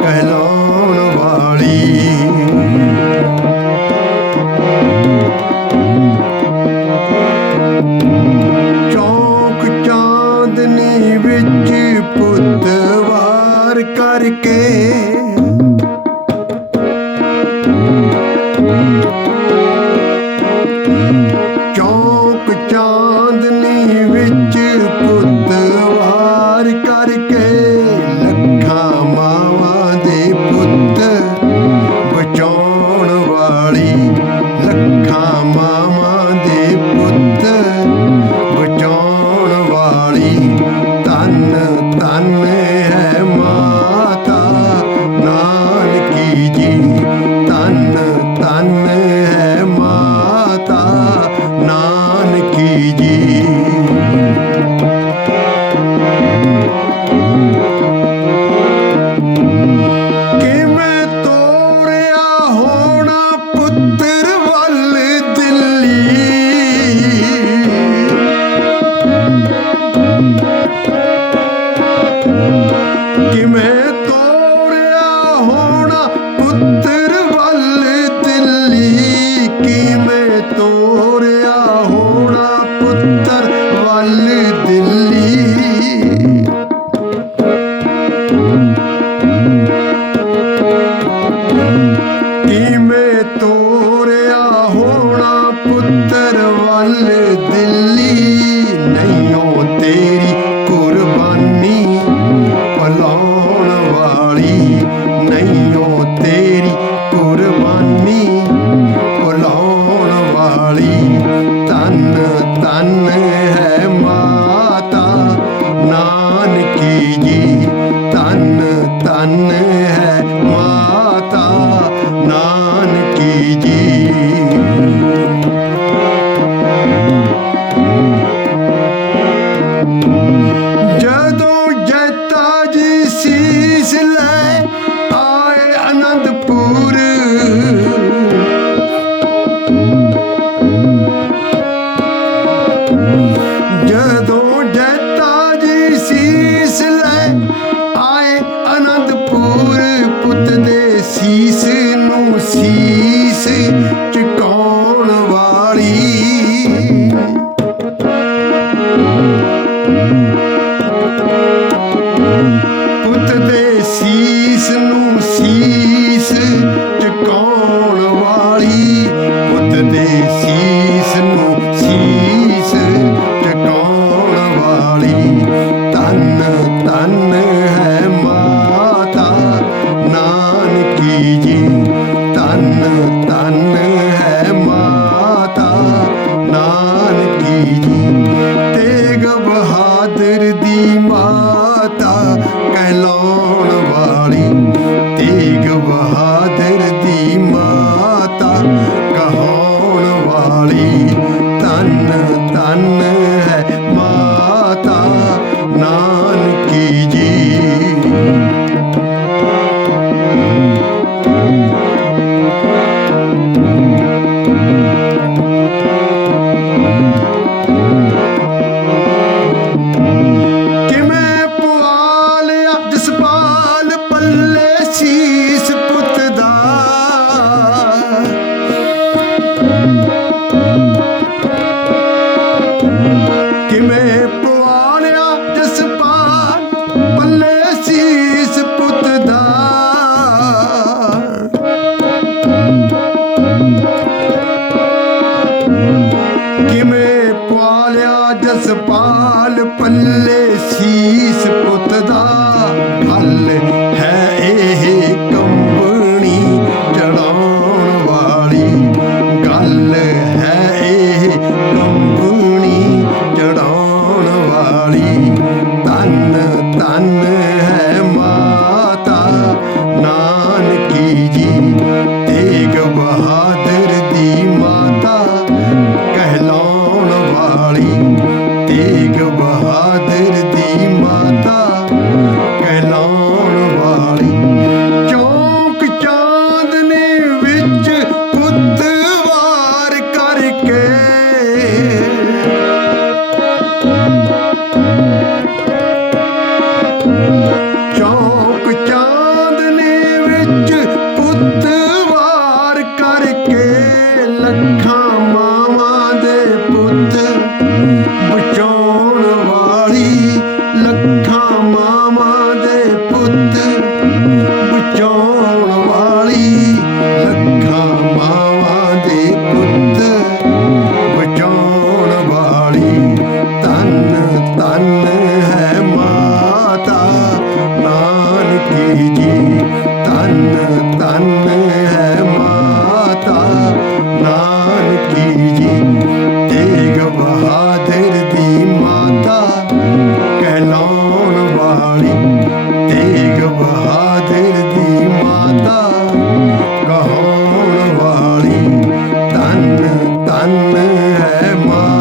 ਕਹਿਲਾਉਣ ਵਾਲੀ। ਚੌਕ ਚਾਂਦਨੀ ਵਿੱਚ ਪੁੱਤਵਾਰ ਕਰਕੇ ਵਾਲੀ ਤਨ ਤਨ ਹੈ ਮਾਤਾ ਨਾਨਕੀ ਜੀ। ਤਨ ਤਨ ਹੈ ਮਾਤਾ Nanaki ji. precise. Pra... good. demais.